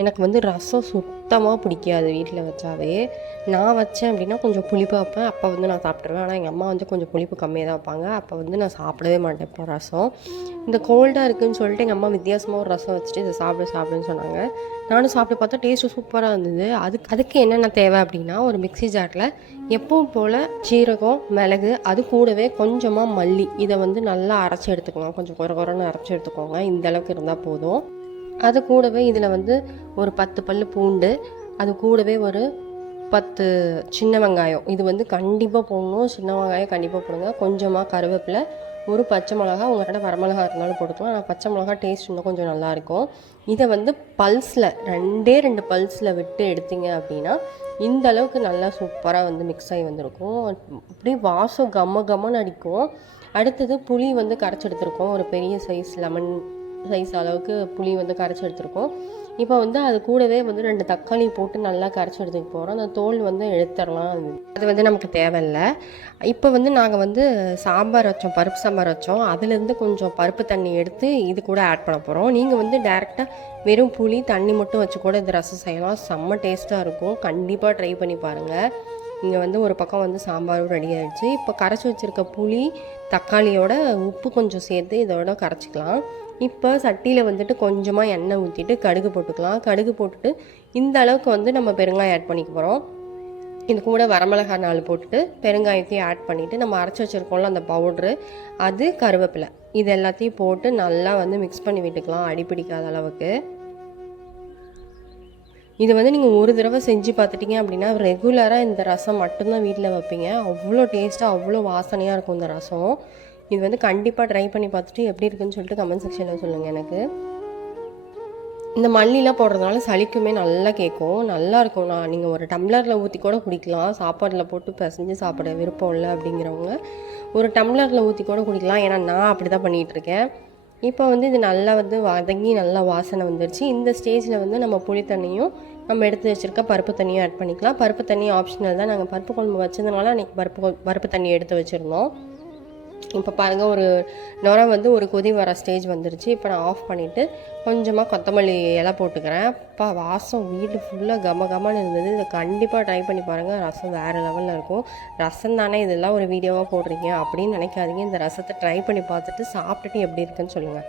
எனக்கு வந்து ரசம் சுத்தமாக பிடிக்காது வீட்டில் வச்சாவே. நான் வச்சேன் அப்படின்னா கொஞ்சம் புளிப்பு வைப்பேன் அப்போ வந்து நான் சாப்பிட்ருவேன் ஆனால் எங்கள் அம்மா வந்து கொஞ்சம் புளிப்பு கம்மியாக தான் வைப்பாங்க. அப்போ வந்து நான் சாப்பிடவே மாட்டேன் இப்போ ரசம். இந்த கோல்டாக இருக்குதுன்னு சொல்லிட்டு எங்கள் அம்மா வித்தியாசமாக ஒரு ரசம் வச்சுட்டு இதை சாப்பிட சாப்பிடுன்னு சொன்னாங்க. நானும் சாப்பிட்டு பார்த்தா டேஸ்ட்டு சூப்பராக இருந்தது. அதுக்கு அதுக்கு என்னென்ன தேவை அப்படின்னா ஒரு மிக்ஸி ஜாரில் எப்பவும் போல் சீரகம் மிளகு அது கூடவே கொஞ்சமாக மல்லி. இதை வந்து நல்லா அரைச்சி எடுத்துக்கோங்க. கொஞ்சம் குறை குறைன்னு அரைச்சி எடுத்துக்கோங்க. இந்த அளவுக்கு இருந்தால் போதும். அது கூடவே இதில் வந்து ஒரு பத்து பல்லு பூண்டு அது கூடவே ஒரு பத்து சின்ன வெங்காயம். இது வந்து கண்டிப்பாக போடணும். சின்ன வெங்காயம் கண்டிப்பாக போடுங்க. கொஞ்சமாக கருவேப்பிலை ஒரு பச்சை மிளகா உங்கள்கிட்ட வரமிளகா இருந்தாலும் போட்டுக்கலாம். ஆனால் பச்சை மிளகா டேஸ்ட் இன்னும் கொஞ்சம் நல்லாயிருக்கும் இதை வந்து பல்ஸில் ரெண்டே ரெண்டு பல்ஸில் விட்டு எடுத்தீங்க அப்படின்னா இந்த அளவுக்கு நல்லா சூப்பராக வந்து மிக்ஸ் ஆகி வந்திருக்கும். அப்படியே வாசம் கம்ம கம்மன்னு அடிக்கும். அடுத்தது புளி வந்து கரைச்சி எடுத்துருக்கோம். ஒரு பெரிய சைஸ் லெமன் சைஸ் அளவுக்கு புளி வந்து கரைச்சி எடுத்திருக்கோம். இப்போ வந்து அது கூடவே வந்து ரெண்டு தக்காளி போட்டு நல்லா கரைச்சி எடுத்துக்க போகிறோம் அந்த தோல் வந்து எடுத்துடலாம். அது வந்து நமக்கு தேவையில்லை. இப்போ வந்து நாங்கள் வந்து சாம்பார் வச்சோம் பருப்பு சாம்பார் வச்சோம். அதுலேருந்து கொஞ்சம் பருப்பு தண்ணி எடுத்து இது கூட ஆட் பண்ண போகிறோம் நீங்கள் வந்து டேரெக்டாக வெறும் புளி தண்ணி மட்டும் வச்சு கூட இந்த ரசம் செய்யலாம். செம்ம டேஸ்ட்டாக இருக்கும். கண்டிப்பாக ட்ரை பண்ணி பாருங்கள் இங்கே வந்து ஒரு பக்கம் வந்து சாம்பாரும் ரெடி ஆகிடுச்சு இப்போ கரைச்சி வச்சுருக்க புளி தக்காளியோட உப்பு கொஞ்சம் சேர்த்து இதோட கரைச்சிக்கலாம். இப்போ சட்டியில் வந்துட்டு கொஞ்சமாக எண்ணெய் ஊற்றிட்டு கடுகு போட்டுக்கலாம். கடுகு போட்டுட்டு இந்த அளவுக்கு வந்து நம்ம பெருங்காயம் ஆட் பண்ணிக்க போகிறோம் இது கூட வரமிளகா நாள் போட்டுட்டு பெருங்காயத்தையும் ஆட் பண்ணிவிட்டு நம்ம அரைச்சி வச்சுருக்கோம்ல அந்த பவுட்ரு அது கருவேப்பிலை. இது எல்லாத்தையும் போட்டு நல்லா வந்து மிக்ஸ் பண்ணி விட்டுக்கலாம். அடி பிடிக்காத அளவுக்கு. இது வந்து நீங்கள் ஒரு தடவை செஞ்சு பார்த்துட்டீங்க அப்படின்னா ரெகுலராக இந்த ரசம் மட்டும்தான் வீட்டில் வைப்பீங்க. அவ்வளோ டேஸ்ட்டாக அவ்வளோ வாசனையாக இருக்கும் இந்த ரசம். இது வந்து கண்டிப்பாக ட்ரை பண்ணி பார்த்துட்டு எப்படி இருக்குன்னு சொல்லிட்டு கமெண்ட் செக்ஷனில் சொல்லுங்கள் எனக்கு. இந்த மல்லிலாம் போடுறதுனால சளிக்குமே நல்லா கேட்கும். நல்லா இருக்கும். நான் நீங்கள் ஒரு டம்ளரில் ஊற்றி கூட குடிக்கலாம். சாப்பாட்டில் போட்டு பிசைஞ்சு சாப்பிட விருப்பம் இல்லை அப்படிங்கிறவங்க ஒரு டம்ளரில் ஊற்றி கூட குடிக்கலாம். ஏன்னா நான் அப்படி தான் பண்ணிகிட்ருக்கேன் இப்போ வந்து இது நல்லா வந்து வதங்கி நல்லா வாசனை வந்துருச்சு. இந்த ஸ்டேஜில் வந்து நம்ம புளி தண்ணியும் நம்ம எடுத்து வச்சுருக்க பருப்பு தண்ணியும் ஆட் பண்ணிக்கலாம். பருப்பு தண்ணி ஆப்ஷனல் தான். நாங்கள் பருப்பு குழம்பு வச்சதுனால அன்றைக்கி பருப்பு பருப்பு தண்ணி எடுத்து வச்சுருந்தோம். இப்போ பாருங்கள் ஒரு நுரம் வந்து ஒரு கொதி வர ஸ்டேஜ் வந்துருச்சு. இப்போ நான் ஆஃப் பண்ணிவிட்டு கொஞ்சமாக கொத்தமல்லி இலை போட்டுக்கிறேன். அப்பா வாசம் வீடு ஃபுல்லாக கம கமன்னு இருந்தது. இதை கண்டிப்பாக ட்ரை பண்ணி பாருங்கள் ரசம் வேறு லெவலில் இருக்கும். ரசம் தானே இதெல்லாம் ஒரு வீடியோவாக போடுறீங்க அப்படின்னு நினைக்காதீங்க. இந்த ரசத்தை ட்ரை பண்ணி பார்த்துட்டு சாப்பிட்டுட்டு எப்படி இருக்குன்னு சொல்லுங்கள்